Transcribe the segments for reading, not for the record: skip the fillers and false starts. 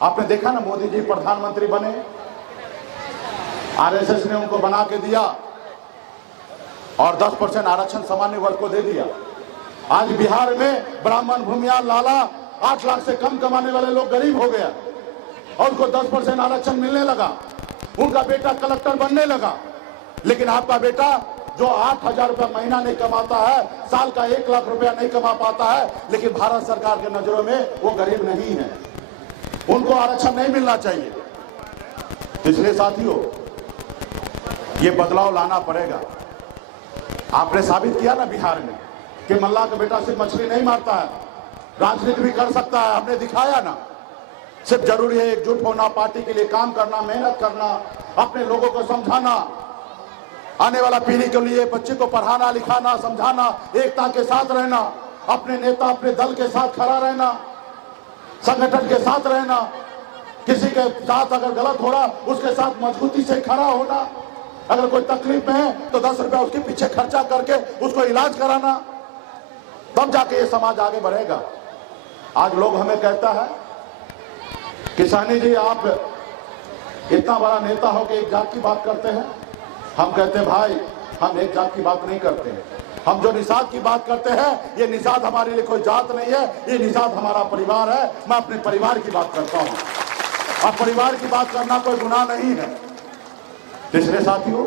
आपने देखा ना, मोदी जी प्रधानमंत्री बने, आरएसएस ने उनको बना के दिया और 10% आरक्षण सामान्य वर्ग को दे दिया। आज बिहार में ब्राह्मण, भूमियार, लाला 8 लाख से कम कमाने वाले लोग गरीब हो गया और उनको 10% आरक्षण मिलने लगा। उनका बेटा कलेक्टर बनने लगा। लेकिन आपका बेटा जो 8,000 रुपया महीना नहीं कमाता है, साल का 1 लाख रुपया नहीं कमा पाता है, लेकिन भारत सरकार के नजरों में वो गरीब नहीं है, उनको आरक्षण नहीं मिलना चाहिए। इसलिए साथियों, ये बदलाव लाना पड़ेगा। आपने साबित किया ना बिहार में कि मल्लाह का बेटा सिर्फ मछली नहीं मारता है, राजनीति भी कर सकता है। हमने दिखाया ना। सिर्फ जरूरी है एकजुट होना, पार्टी के लिए काम करना, मेहनत करना, अपने लोगों को समझाना, आने वाला पीढ़ी के लिए बच्चे को पढ़ाना, लिखाना, समझाना, एकता के साथ रहना, अपने नेता, अपने दल के साथ खड़ा रहना, संगठन के साथ रहना, किसी के साथ अगर गलत हो रहा उसके साथ मजबूती से खड़ा होना, अगर कोई तकलीफ में है तो 10 रुपया उसके पीछे खर्चा करके उसको इलाज कराना, तब जाके ये समाज आगे बढ़ेगा। आज लोग हमें कहता है कि साहनी जी आप इतना बड़ा नेता हो कि एक जात की बात करते हैं। हम कहते हैं भाई, हम एक जात की बात नहीं करते हैं, हम जो निषाद की बात करते हैं, ये निषाद हमारे लिए कोई जात नहीं है, ये निषाद हमारा परिवार है। मैं अपने परिवार की बात करता हूँ और परिवार की बात करना कोई गुनाह नहीं है। इसलिए साथियों,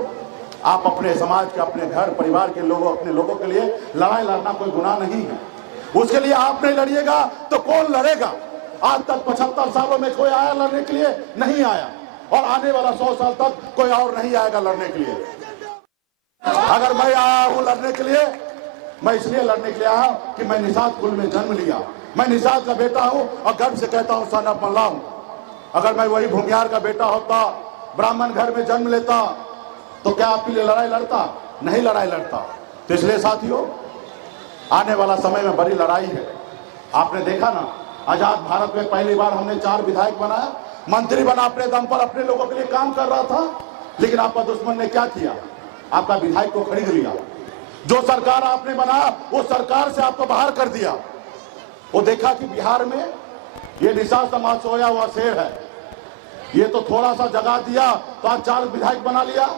आप अपने समाज के, अपने घर परिवार के लोगों, अपने लोगों के लिए लड़ाई लड़ना कोई गुनाह नहीं है। उसके लिए आप नहीं लड़िएगा तो कौन लड़ेगा? आज तक 75 सालों में कोई आया लड़ने के लिए? नहीं आया, और आने वाला 100 साल तक कोई और नहीं आएगा लड़ने के लिए। अगर मैं आया हूं लड़ने के लिए, मैं इसलिए लड़ने के लिए आया कि मैं निषाद कुल में जन्म लिया, मैं निषाद का बेटा हूं और गर्व से कहता हूं सन ऑफ मल्लाह हूं। अगर मैं वही भूमियार का बेटा होता, ब्राह्मण घर में जन्म लेता, तो क्या आपके लिए लड़ाई लड़ता? नहीं लड़ाई लड़ता। तो इसलिए साथियों, आने वाला समय में बड़ी लड़ाई है। आपने देखा ना, आजाद भारत में पहली बार हमने 4 विधायक बनाया, मंत्री बना, अपने दम पर अपने लोगों के लिए काम कर रहा था। लेकिन आपका दुश्मन ने क्या किया? आपका विधायक को खरीद लिया। जो सरकार आपने बनाया उस सरकार से आपको बाहर कर दिया। वो देखा कि बिहार में ये निषाद समाज सोया हुआ शेर है, ये तो थोड़ा सा जगह दिया तो आज 4 विधायक बना लिया।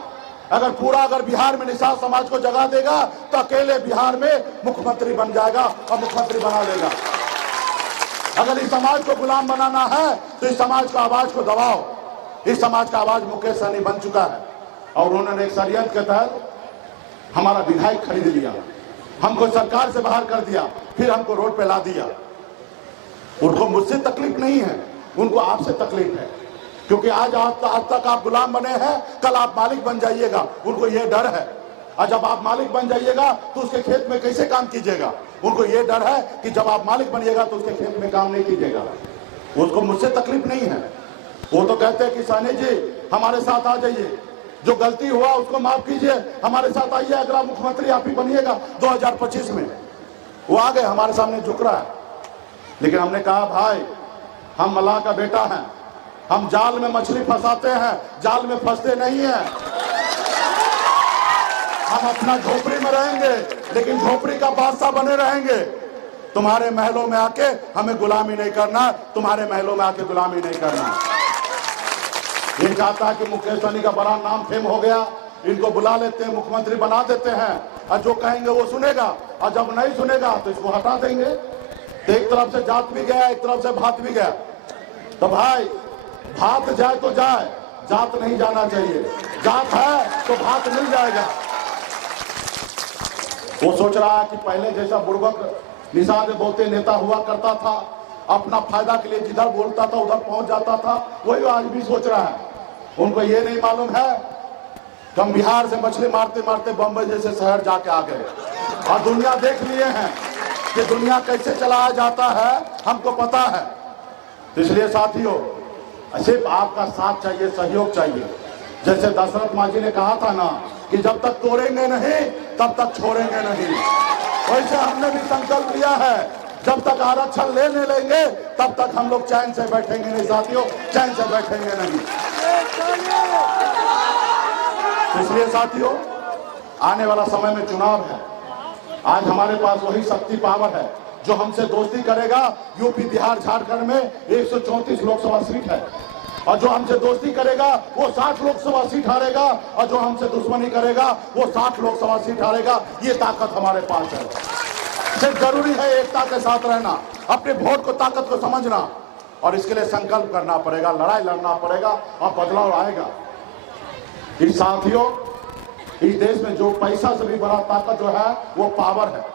अगर बिहार में निषाद समाज को जगह देगा तो अकेले बिहार में मुख्यमंत्री बन जाएगा और मुख्यमंत्री बना लेगा। अगर इस समाज को गुलाम बनाना है तो इस समाज का आवाज को दबाओ। इस समाज का आवाज मुकेश सहनी बन चुका है और उन्होंने एक षड्यंत्र के तहत हमारा विधायक खरीद लिया, हमको सरकार से बाहर कर दिया, फिर हमको रोड पे ला दिया। उनको मुझसे तकलीफ नहीं है, उनको आपसे तकलीफ है, क्योंकि आज तक आप गुलाम बने हैं, कल आप मालिक बन जाइएगा, उनको ये डर है। और जब आप मालिक बन जाइएगा तो उसके खेत में कैसे काम कीजिएगा? उनको ये डर है कि जब आप मालिक बनिएगा तो उसके खेत में काम नहीं कीजिएगा। उसको मुझसे तकलीफ नहीं है। वो तो कहते हैं कि साहनी जी हमारे साथ आ जाइए, जो गलती हुआ उसको माफ कीजिए, हमारे साथ आइए, अगला मुख्यमंत्री आप ही बनिएगा 2025 में। वो आ गए, हमारे सामने झुक रहा है। लेकिन हमने कहा भाई, हम मल्लाह का बेटा हैं, हम जाल में मछली फंसाते हैं, जाल में फंसते नहीं हैं। हम अपना झोपड़ी में रहेंगे, लेकिन झोपड़ी का बादशाह बने रहेंगे। तुम्हारे महलों में आके हमें गुलामी नहीं करना, तुम्हारे महलों में आके गुलामी नहीं करना। ये चाहता है कि मुकेश सहनी का बड़ा नाम फेम हो गया, इनको बुला लेते हैं, मुख्यमंत्री बना देते हैं, और जो कहेंगे वो सुनेगा, और जब नहीं सुनेगा तो इसको हटा देंगे। तो एक तरफ से जात भी गया, एक तरफ से भात भी गया। तो भाई, भात जाए तो जाए, जात नहीं जाना चाहिए। जात है तो भात मिल जाएगा। वो सोच रहा है कि पहले जैसा बुड़बक निषाद बोलते नेता हुआ करता था, अपना फायदा के लिए जिधर बोलता था उधर पहुंच जाता था, वही आज भी सोच रहा है। उनको ये नहीं मालूम है कि हम बिहार से मछली मारते मारते बंबई जैसे शहर जाके आ गए, और दुनिया देख लिए हैं कि दुनिया कैसे चलाया जाता है, हमको पता है। इसलिए साथियों, सिर्फ आपका साथ चाहिए, सहयोग चाहिए। जैसे दशरथ मांझी ने कहा था ना कि जब तक तोड़ेंगे नहीं तब तक छोड़ेंगे नहीं, वैसे हमने भी संकल्प लिया है, जब तक आरक्षण लेने लेंगे तब तक हम लोग चैन से बैठेंगे नहीं साथियों, चैन से बैठेंगे नहीं। इसलिए साथियों, आने वाला समय में चुनाव है। आज हमारे पास वही शक्ति पावर है जो हमसे दोस्ती करेगा, यूपी बिहार झारखंड में 134 लोकसभा सीट है, और जो हमसे दोस्ती करेगा वो 60 लोकसभा सीट हारेगा, और जो हमसे दुश्मनी करेगा वो 60 लोकसभा सीट हारेगा। ये ताकत हमारे पास है। सिर्फ जरूरी है एकता के साथ रहना, अपने वोट को ताकत को समझना, और इसके लिए संकल्प करना पड़ेगा, लड़ाई लड़ना पड़ेगा, और बदलाव आएगा। इस साथियों, इस देश में जो पैसा से भी बड़ा ताकत जो है वो पावर है।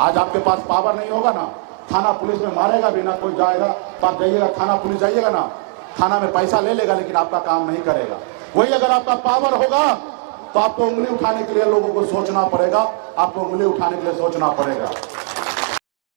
आज आपके पास पावर नहीं होगा ना, थाना पुलिस में मारेगा भी ना कोई जाएगा, तो आप जाइएगा थाना पुलिस जाइएगा ना, थाना में पैसा ले लेगा लेकिन आपका काम नहीं करेगा। वही अगर आपका पावर होगा तो आपको उंगली उठाने के लिए लोगों को सोचना पड़ेगा, आपको उंगली उठाने के लिए सोचना पड़ेगा।